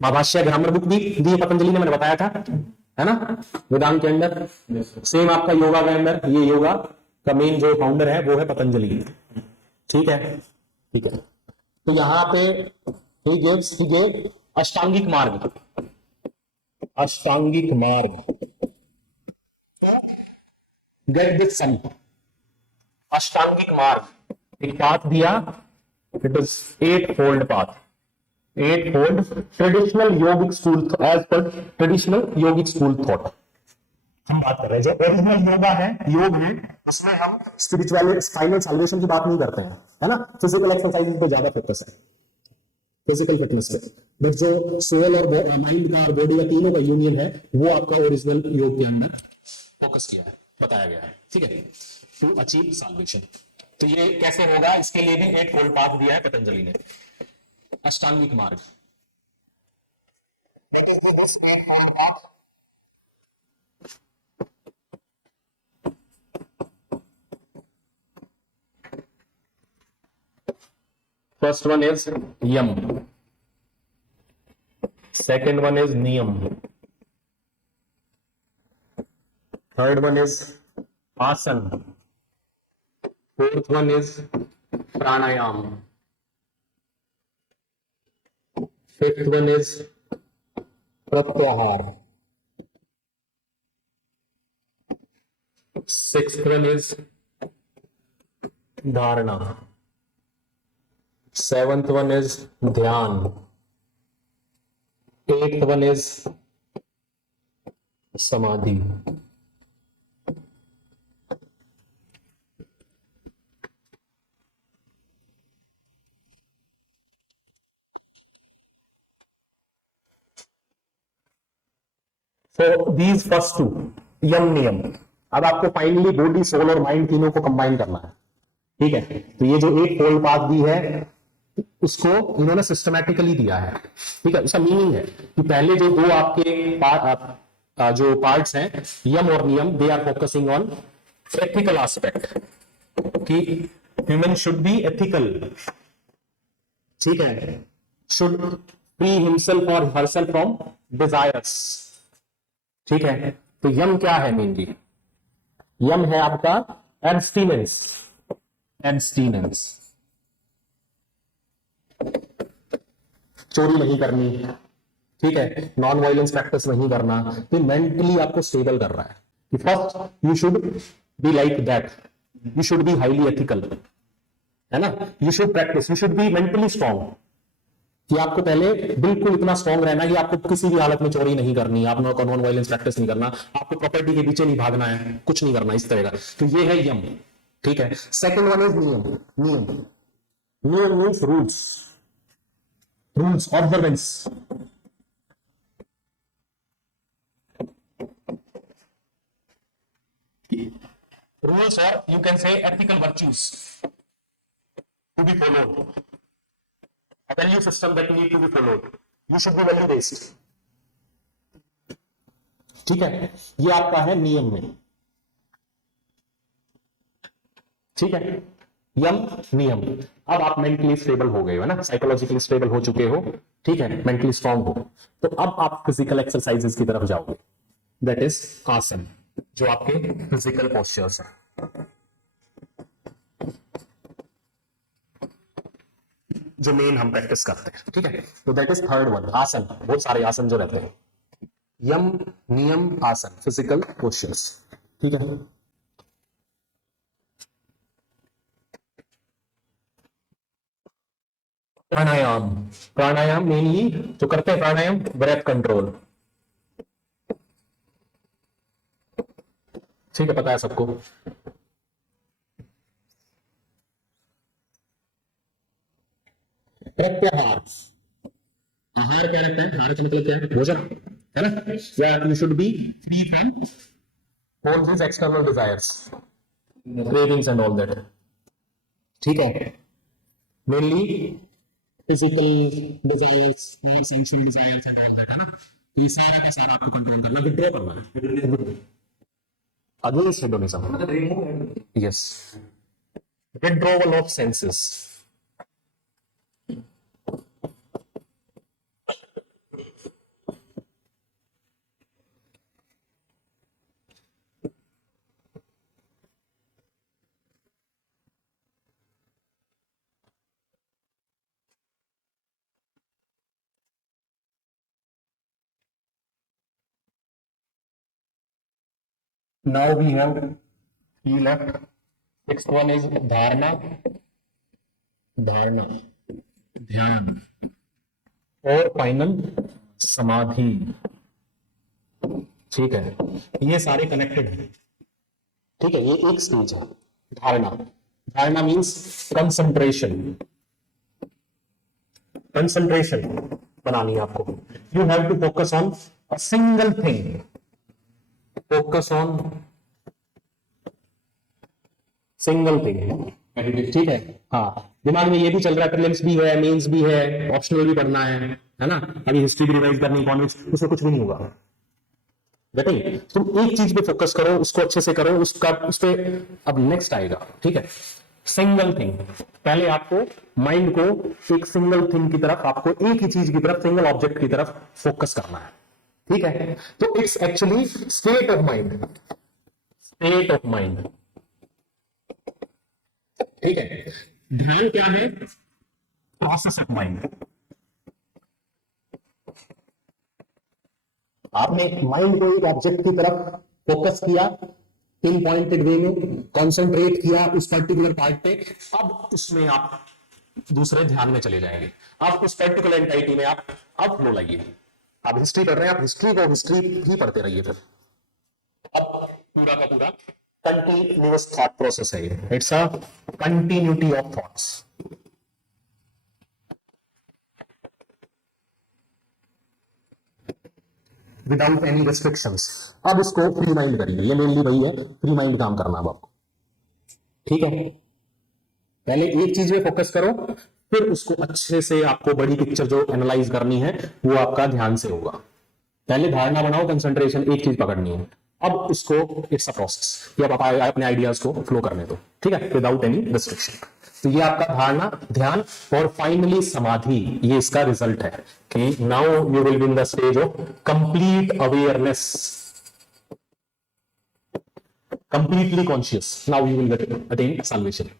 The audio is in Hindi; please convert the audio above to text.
महाभाष्य ग्रामर बुक भी दी है पतंजलि ने, मैंने बताया था, है ना, वेदांत के अंदर। सेम आपका योगा के अंदर, ये योगा का मेन जो फाउंडर है वो है पतंजलि। ठीक है, ठीक है। तो यहां पे ही गेव अष्टांगिक मार्ग, अष्टांगिक मार्ग, गेट दिस सन, अष्टांगिक मार्ग एक पाथ दिया, it is 8-fold path, 8-fold traditional yogic school, as पर ट्रेडिशनल योगिक स्कूल थॉट हम बात कर रहे हैं। जो ओरिजिनल योगा है, योग है, उसमें हम स्पिरिचुअल फाइनल सैल्वेशन की बात नहीं करते हैं, है ना, फिजिकल एक्सरसाइज पे ज्यादा फोकस है, फिजिकल फिटनेस पे। बट जो सोल और माइंड का और बॉडी का तीनों का यूनियन है, वो आपका ओरिजिनल योग के अंदर फोकस किया है, बताया गया है। ठीक है, टू अचीव सैल्वेशन। तो ये कैसे होगा, इसके लिए भी 8-fold पाथ दिया है पतंजलि ने, अष्टांगिक मार्ग। That is this 8-fold path. First one is yam, second one is niyam, third one is asan, fourth one is pranayam, fifth one is pratyahar, sixth one is dharana, seventh one is dhyan, eighth one is samadhi. So these first two, यम नियम। अब आपको फाइनली बॉडी, सोल और माइंड तीनों को कंबाइन करना है। ठीक है, तो ये जो 8-fold पाथ दी है, उसको इन्होंने सिस्टमैटिकली दिया है। ठीक है, उसका मीनिंग है कि पहले जो दो आपके जो पार्ट्स हैं, यम और नियम, they are focusing on ethical aspect, कि ह्यूमन शुड बी एथिकल। ठीक है, शुड फ्री हिमसेल्फ और हरसेल्फ फ्रॉम डिजायर्स। ठीक है, तो यम क्या है मेनली, यम है आपका एब्स्टिनेंस, एब्स्टिनेंस, चोरी नहीं करनी, ठीक है, नॉन वायलेंस प्रैक्टिस नहीं करना। तो मेंटली आपको स्टेबल कर रहा है कि first you should be like that, you should be highly ethical, है ना, you should practice, you should be mentally strong, कि आपको पहले बिल्कुल इतना स्ट्रांग रहना है कि आपको किसी भी हालत में चोरी नहीं करनी, आप नॉन वायलेंस प्रैक्टिस नहीं करना, आपको प्रॉपर्टी के पीछे नहीं भागना है, कुछ नहीं करना इस तरह का। तो ये है यम। ठीक है, सेकंड वन इज नियम, नियम, नियम means rules, rules observance. Rules और you can say ethical virtues to be followed, a value system that need to be followed, you should be value based। ठीक है, ये आपका है नियम में। ठीक है, यम नियम। अब आप मेंटली स्टेबल हो गए हो, है ना, साइकोलॉजिकली स्टेबल हो चुके हो, ठीक है, मेंटली स्ट्रांग हो, तो अब आप फिजिकल एक्सरसाइजेस की तरफ जाओगे, दैट इज आसन, जो आपके फिजिकल पोस्चर्स हैं। जो मेन हम प्रैक्टिस करते हैं। ठीक है, तो दैट इज थर्ड वन, आसन। बहुत सारे आसन जो रहते हैं, यम नियम आसन, फिजिकल पोस्चर्स। ठीक है, प्राणायाम, प्राणायाम मेनली जो करते हैं प्राणायाम, ब्रेथ कंट्रोल। ठीक है, पता है सबको। प्रत्याहार, आहार क्या रहता है, आहार का मतलब क्या है, भोजन, है ना, where you should be free from all this external desires, cravings and all that. ठीक है, mainly physical desires, sensual desires and all that, है ना, तो ये सारा का सारा आपको कंट्रोल करना, विड्रॉ करना है against hedonism. Yes, withdrawal of senses. Now we have three left. Sixth one is dharana, dharana, ध्यान, और फाइनल समाधि. ठीक है, ये सारे कनेक्टेड हैं. ठीक है, ये एक स्टेज है धारणा. धारणा मीन्स कंसंट्रेशन. कंसंट्रेशन बनानी है आपको. You have to focus on a single thing. Focus on single thing. ठीक है. हाँ, दिमाग में ये भी चल रहा है प्रीलिम्स भी है, मेंस भी है, ऑप्शनल भी पढ़ना है ना. अभी हिस्ट्री भी रिवाइज करनी, इकोनॉमिक्स, उसमें कुछ भी नहीं होगा. बेटे तुम एक चीज पे फोकस करो, उसको अच्छे से करो, उसका उस पे अब नेक्स्ट आएगा. ठीक है, सिंगल थिंग. पहले आपको माइंड को एक सिंगल थिंग की तरफ, आपको एक ही चीज की तरफ, सिंगल ऑब्जेक्ट की तरफ फोकस करना है. ठीक है, तो it's actually state of mind. State of mind. ठीक है, ध्यान क्या है? Process of mind. आपने माइंड को एक ऑब्जेक्ट की तरफ फोकस किया, पिन पॉइंटेड वे में कंसंट्रेट किया उस पर्टिकुलर पार्ट पे. अब उसमें आप दूसरे ध्यान में चले जाएंगे. अब उस पर्टिकुलर एंटाइटी में आप अब फ्लो लाइए. आप हिस्ट्री पढ़ रहे हैं, आप हिस्ट्री को हिस्ट्री ही पढ़ते रहिए. फिर अब पूरा का पूरा कंटिन्यूअस थॉट प्रोसेस है ये. It's a continuity of thoughts. Without any restrictions. अब इसको फ्री माइंड करिए. ये मेनली वही है, फ्री माइंड काम करना है आपको. ठीक है, पहले एक चीज में फोकस करो, फिर उसको अच्छे से आपको बड़ी पिक्चर जो एनालाइज करनी है वो आपका ध्यान से होगा. पहले धारणा बनाओ, कंसंट्रेशन, एक चीज पकड़नी है. अब उसको इट्स अ प्रोसेस कि अब आप अपने आइडियाज को फ्लो करने दो. ठीक है, विदाउट एनी रिस्ट्रिक्शन. तो ये आपका धारणा, ध्यान और फाइनली समाधि, ये इसका रिजल्ट है कि now you will be in the stage of complete awareness, completely conscious. Now you will attain salvation.